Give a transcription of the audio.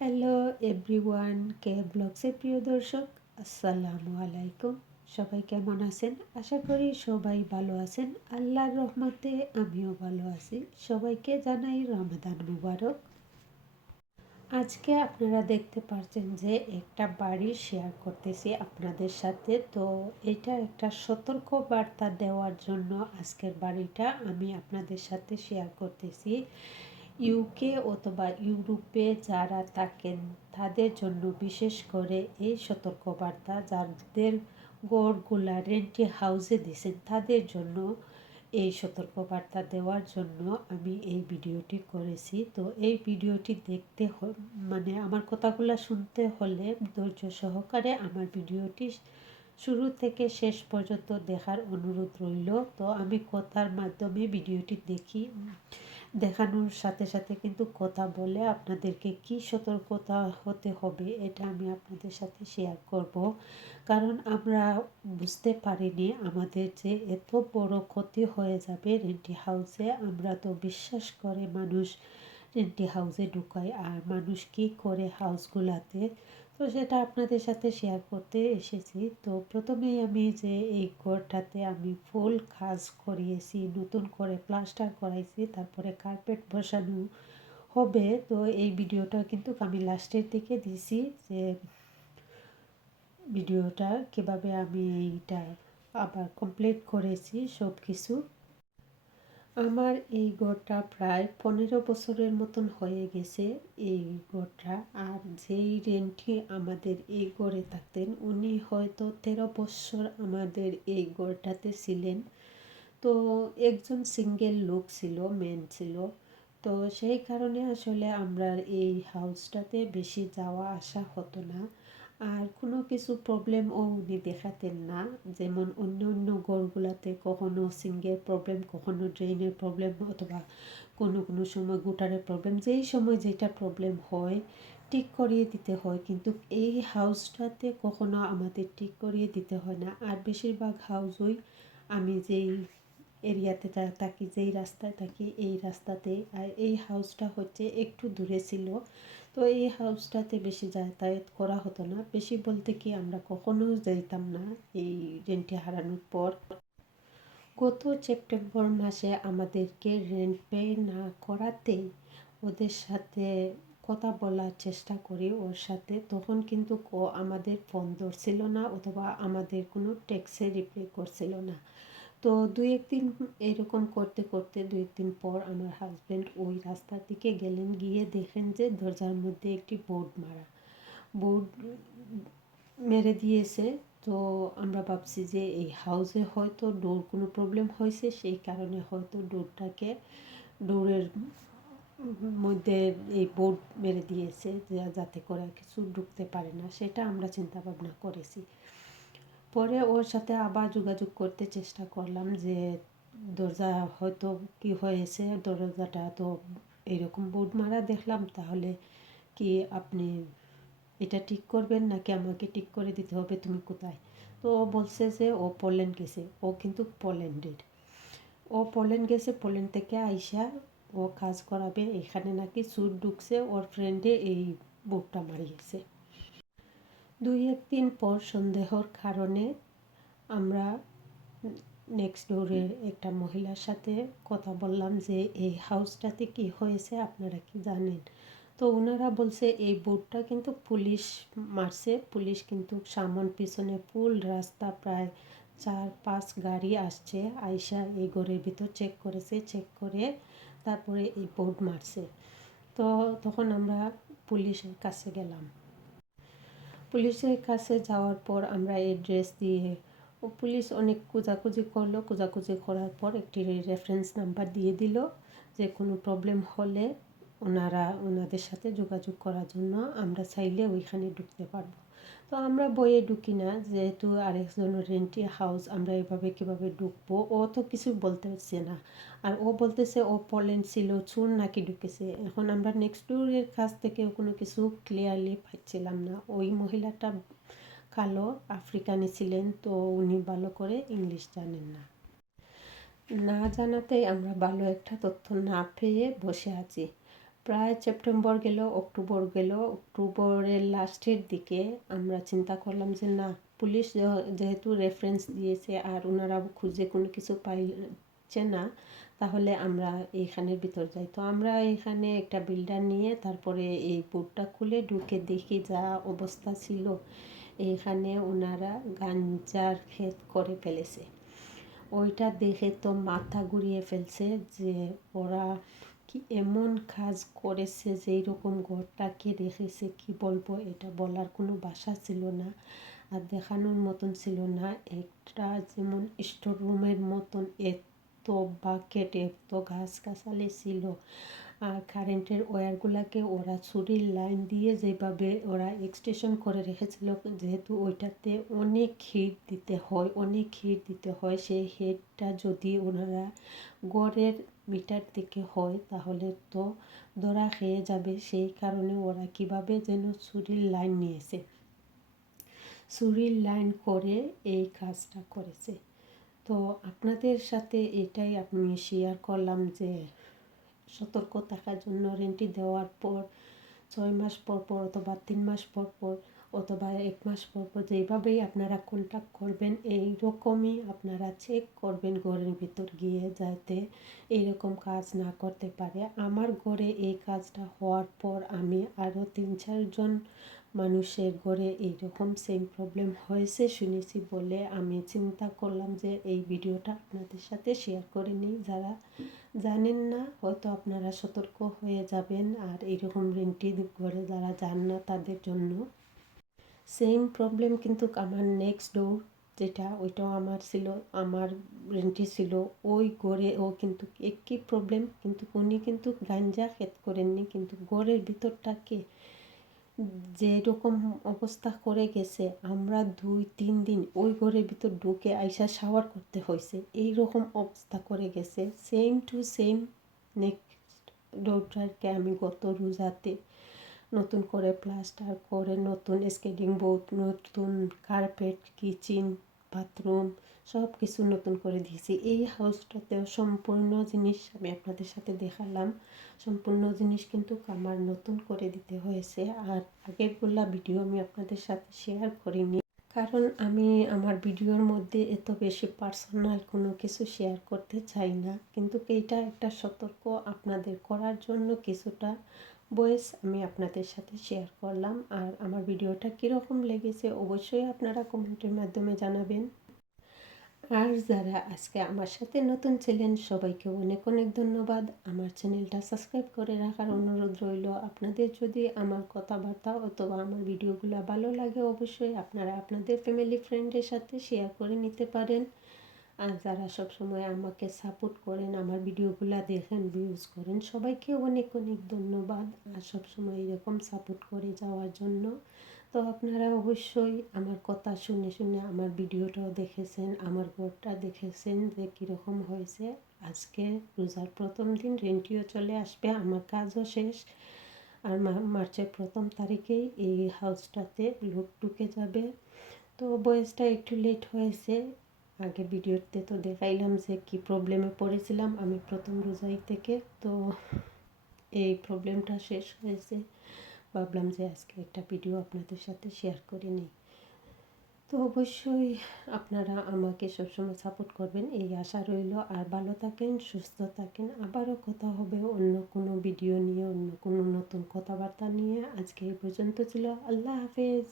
Hello everyone কে ব্লগসের প্রিয় দর্শক, আসসালামু আলাইকুম। সবাই কেমন আছেন? আশা করি সবাই ভালো আছেন। আল্লাহর রহমতে আমিও ভালো আছি। সবাইকে জানাই রমাদান মুবারক। আজকে আপনারা দেখতে পাচ্ছেন যে একটা বাড়ি শেয়ার করতেছি আপনাদের সাথে। তো এটা একটা সতর্ক বার্তা দেওয়ার জন্য আজকের বাড়িটা আমি আপনাদের সাথে শেয়ার করতেছি। ইউকে অথবা ইউরোপে যারা থাকেন, তাদের জন্য বিশেষ করে এই সতর্কবার্তা যাদের গড়গুলা রেন্টি হাউসে দিছেন তাদের জন্য এই সতর্কবার্তা দেওয়ার জন্য আমি এই ভিডিওটি করেছি। তো এই ভিডিওটি দেখতে মানে আমার কথাগুলো শুনতে হলে ধৈর্য সহকারে আমার ভিডিওটি শুরু থেকে শেষ পর্যন্ত দেখার অনুরোধ রইল। তো আমি কথার মাধ্যমে ভিডিওটি দেখি। দেখানোর সাথে সাথে কিন্তু কথা বলে আপনাদেরকে কি সতর্কতা হতে হবে এটা আমি আপনাদের সাথে শেয়ার করব। কারণ আমরা বুঝতে পারিনি আমাদের যে এত বড় ক্ষতি হয়ে যাবে রেন্টি হাউসে আমরা তো বিশ্বাস করে মানুষ রেন্টি হাউসে ঢুকায় আর মানুষ কি করে হাউসগুলাতে তো সেটা আপনাদের সাথে শেয়ার করতে এসেছি। তো প্রথমেই আমি যে এই ঘরটাতে আমি ফুল কাজ করিয়েছি, নতুন করে প্লাস্টার করাইছি, তারপরে কার্পেট বসানো হবে। তো এই ভিডিওটা কিন্তু আমি লাস্টের দিকে দিছি যে ভিডিওটা কীভাবে আমি এইটা আবার কমপ্লিট করেছি সব কিছু আমার এই গড়টা প্রায় পনেরো বছরের মতন হয়ে গেছে এই গড়টা আর যেই রেন্টি আমাদের এই গড়ে থাকতেন, উনি হয়তো তেরো বছর আমাদের এই গড়টাতে ছিলেন। তো একজন সিঙ্গেল লোক ছিল মেন ছিল। তো সেই কারণে আসলে আমরা এই হাউসটাতে বেশি যাওয়া আসা হতো না। আর কোনো কিছু প্রবলেমও উনি দেখাতেন না। যেমন অন্য অন্য গড়গুলাতে কখনো সিঙ্গের প্রবলেম কখনো ড্রেনের প্রবলেম অথবা কোনো কোনো সময় গুটারের প্রবলেম যেই সময় যেটা প্রবলেম হয়, ঠিক করিয়ে দিতে হয়। কিন্তু এই হাউসটাতে কখনো আমাদের ঠিক করিয়ে দিতে হয় না। আর বেশিরভাগ হাউসই আমি যেই এরিয়াতে থাকি, যেই রাস্তায় থাকি, এই রাস্তাতে, আর এই হাউসটা হচ্ছে একটু দূরে ছিল। তো এই হাউসটাতে বেশি যাতায়াত করা হতো না। বেশি বলতে কি আমরা কখনো যাইতাম না এই রেন্টে হারানোর পর। গত সেপ্টেম্বর মাসে আমাদেরকে রেন্ট পে না করাতেই ওদের সাথে কথা বলার চেষ্টা করি, ওর সাথে। তখন কিন্তু আমাদের ফোন ধরছিল না অথবা আমাদের কোনো ট্যাক্সে রিপ্লাই করছিল না। তো দুই একদিন এরকম করতে করতে দুই একদিন পর আমার হাজব্যান্ড ওই রাস্তার দিকে গেলেন, গিয়ে দেখেন যে দরজার মধ্যে একটি বোর্ড মারা। বোর্ড মেরে দিয়েছে। তো আমরা ভাবছি যে এই হাউসে হয়তো ডোর কোনো প্রবলেম হয়েছে, সেই কারণে হয়তো ডোরটাকে ডোরের মধ্যে এই বোর্ড মেরে দিয়েছে যাতে করে কিছু ঢুকতে পারে না। সেটা আমরা চিন্তা ভাবনা করেছি। পরে ওর সাথে আবার যোগাযোগ করতে চেষ্টা করলাম যে, দরজা হয়তো কি হয়েছে, দরজাটা তো এরকম বোর্ড মারা দেখলাম, তাহলে কি আপনি এটা ঠিক করবেন নাকি আমাকে ঠিক করে দিতে হবে, তুমি কোথায়? তো ও বলছে যে, ও পোল্যান্ড গেছে, ও কিন্তু পোল্যান্ডের। ও পোল্যান্ড গেছে, পোল্যান্ড থেকে আইসা ও কাজ করাবে, এখানে নাকি সুট ঢুকছে, ওর ফ্রেন্ডে এই বুকটা মারিয়েছে। দুই একদিন পর সন্দেহর কারণে আমরা নেক্সট ডোরের একটা মহিলার সাথে কথা বললাম যে, এই হাউসটাতে কি হয়েছে আপনারা কি জানেন? তো ওনারা বলছে, এই বোর্ডটা কিন্তু পুলিশ মারছে। পুলিশ কিন্তু সামন পিছনে ফুল রাস্তা প্রায় চার পাঁচ গাড়ি আসছে। আইসা এই ঘরের ভিতর চেক করেছে। চেক করে তারপরে এই বোর্ড মারছে। তো তখন আমরা পুলিশের কাছে গেলাম। পুলিশের কাছে যাওয়ার পর আমরা এড্রেস দিয়ে ও পুলিশ অনেক খোঁজাখুঁজি করল। খোঁজাখুঁজি করার পর একটি রেফারেন্স নাম্বার দিয়ে দিল যে কোনো প্রবলেম হলে ওনারা ওনাদের সাথে যোগাযোগ করার জন্য আমরা চাইলে ওইখানে ঢুকতে পারব। তো আমরা বইয়ে ঢুকি না, যেহেতু আরেকজনের রেন্টি হাউস, আমরা এভাবে কীভাবে ঢুকবো? ও তো কিছু বলতে পারছে না। আর ও বলতেছে ও পলেন ছিল চুর নাকি ঢুকেছে। এখন আমরা নেক্সট ডোরের কাছ থেকে কোনো কিছু ক্লিয়ারলি পাচ্ছিলাম না। ওই মহিলাটা কালো, আফ্রিকানি ছিলেন, তো উনি ভালো করে ইংলিশ জানেন না। না জানাতেই আমরা ভালো একটা তথ্য না পেয়ে বসে আছি। প্রায় সেপ্টেম্বর গেল, অক্টোবর গেল। অক্টোবরের লাস্টের দিকে আমরা চিন্তা করলাম যে, না, পুলিশ যেহেতু রেফারেন্স দিয়েছে আর ওনারা খুঁজে কোনো কিছু পাইছে না, তাহলে আমরা এইখানের ভিতর যাই। তো আমরা এখানে একটা বিল্ডার নিয়ে তারপরে এই বোর্ডটা খুলে ঢুকে দেখি যা অবস্থা ছিল। এইখানে ওনারা গাঞ্জার ক্ষেত করে ফেলেছে। ওইটা দেখে তো মাথা ঘুরিয়ে ফেলছে যে, ওরা কি এমন কাজ করেছে যে এইরকম ঘরটাকে রেখেছে? কি বলব? এটা বলার কোনো বাসা ছিল না আর দেখানোর মতন ছিল না। একটা যেমন স্টোর রুমের মতন এত বাকেট এত গাছ গাছালি ছিল। আর কারেন্টের ওয়্যারগুলোকে ওরা ছুরির লাইন দিয়ে যেভাবে ওরা এক্সটেশন করে রেখেছিল, যেহেতু ওইটাতে অনেক হিট দিতে হয়, অনেক হিট দিতে হয়। সেই হিটটা যদি ওনারা গড়ের মিটার থেকে হয়, তাহলে তো ধরা খেয়ে যাবে। সেই কারণে ওরা কীভাবে যেন ছুরির লাইন নিয়েছে। ছুরির লাইন করে এই কাজটা করেছে। তো আপনাদের সাথে এটাই আমি শেয়ার করলাম যে, সতর্ক থাকার জন্য রেন্টি দেওয়ার পর, ছয় মাস পর পর অথবা তিন মাস পর পর অথবা এক মাস পর পর যেভাবেই আপনারা কন্ট্যাক্ট করবেন এই রকমই আপনারা চেক করবেন ঘরের ভিতর গিয়ে যাতে এইরকম কাজ না করতে পারে। আমার ঘরে এই কাজটা হওয়ার পর আমি আরও তিন চারজন মানুষের ঘরে এইরকম সেম প্রবলেম হয়েছে শুনেছি বলে আমি চিন্তা করলাম যে এই ভিডিওটা আপনাদের সাথে শেয়ার করে নিই। যারা জানেন না, হয়তো আপনারা সতর্ক হয়ে যাবেন। আর এইরকম রেন্টি ঘরে যারা যান না, তাদের জন্য সেম প্রবলেম কিন্তু আমার নেক্সট ডোর যেটা, ওইটাও আমার ছিল, আমার রেন্টি ছিল, ওই গড়ে ও কিন্তু একই প্রবলেম কিন্তু উনি কিন্তু গাঞ্জা খেত করেননি, কিন্তু গড়ের ভিতরটাকে যেরকম অবস্থা করে গেছে, আমরা দুই, তিন দিন ওই ঘরের ভিতর ঢুকে আইসা শাওয়ার করতে হয়েছে এই রকম অবস্থা করে গেছে। সেম টু সেম নেক্সট ডোরটাকে আমি গত রোজাতে নতুন করে প্লাস্টার করে, নতুন স্কেটিং বোর্ড নতুন কার্পেট কিচেন বাথরুম সব কিছু নতুন করে দিয়েছি। এই হাউসটাতেও সম্পূর্ণ জিনিস আমি আপনাদের সাথে দেখালাম। সম্পূর্ণ জিনিস কিন্তু আমার নতুন করে দিতে হয়েছে। আর আগেরগুলা ভিডিও আমি আপনাদের সাথে শেয়ার করিনি। কারণ আমি আমার ভিডিওর মধ্যে এত বেশি পার্সোনাল কোনো কিছু শেয়ার করতে চাই না। কিন্তু এইটা একটা সতর্ক আপনাদের করার জন্য কিছুটা বয়েস আমি আপনাদের সাথে শেয়ার করলাম। আর আমার ভিডিওটা কীরকম লেগেছে অবশ্যই আপনারা কমেন্টের মাধ্যমে জানাবেন। আর যারা আজকে আমার সাথে নতুন ছিলেন, সবাইকে অনেক অনেক ধন্যবাদ। আমার চ্যানেলটা সাবস্ক্রাইব করে রাখার অনুরোধ রইল। আপনাদের যদি আমার কথাবার্তা অথবা আমার ভিডিওগুলো ভালো লাগে, অবশ্যই আপনারা আপনাদের ফ্যামিলি ফ্রেন্ডের সাথে শেয়ার করে নিতে পারেন। আর যারা সবসময় আমাকে সাপোর্ট করেন, আমার ভিডিওগুলো দেখেন ভিউজ করেন, সবাইকে অনেক অনেক ধন্যবাদ। আর সবসময় এরকম সাপোর্ট করে যাওয়ার জন্য। তো আপনারা অবশ্যই আমার কথা শুনে শুনে আমার ভিডিওটাও দেখেছেন, আমার ঘরটা দেখেছেন যে কীরকম হয়েছে। আজকে রোজার প্রথম দিন, রেন্টিও চলে আসবে, আমার কাজও শেষ। আর মার্চের প্রথম তারিখেই এই হাউসটাতে লোক ঢুকে যাবে। তো বয়সটা একটু লেট হয়েছে আগের ভিডিওতে তো দেখাইলাম যে কি প্রবলেমে পড়েছিলাম আমি প্রথম রোজাই থেকে। তো এই প্রবলেমটা শেষ হয়েছে। ভাবলাম যে আজকে একটা ভিডিও আপনাদের সাথে শেয়ার করে নিই। তো অবশ্যই আপনারা আমাকে সবসময় সাপোর্ট করবেন, এই আশা রইল। আর ভালো থাকেন, সুস্থ থাকেন। আবারও কথা হবে অন্য কোনো ভিডিও নিয়ে, অন্য কোনো নতুন কথাবার্তা নিয়ে। আজকে এই পর্যন্ত ছিল। আল্লাহ হাফেজ।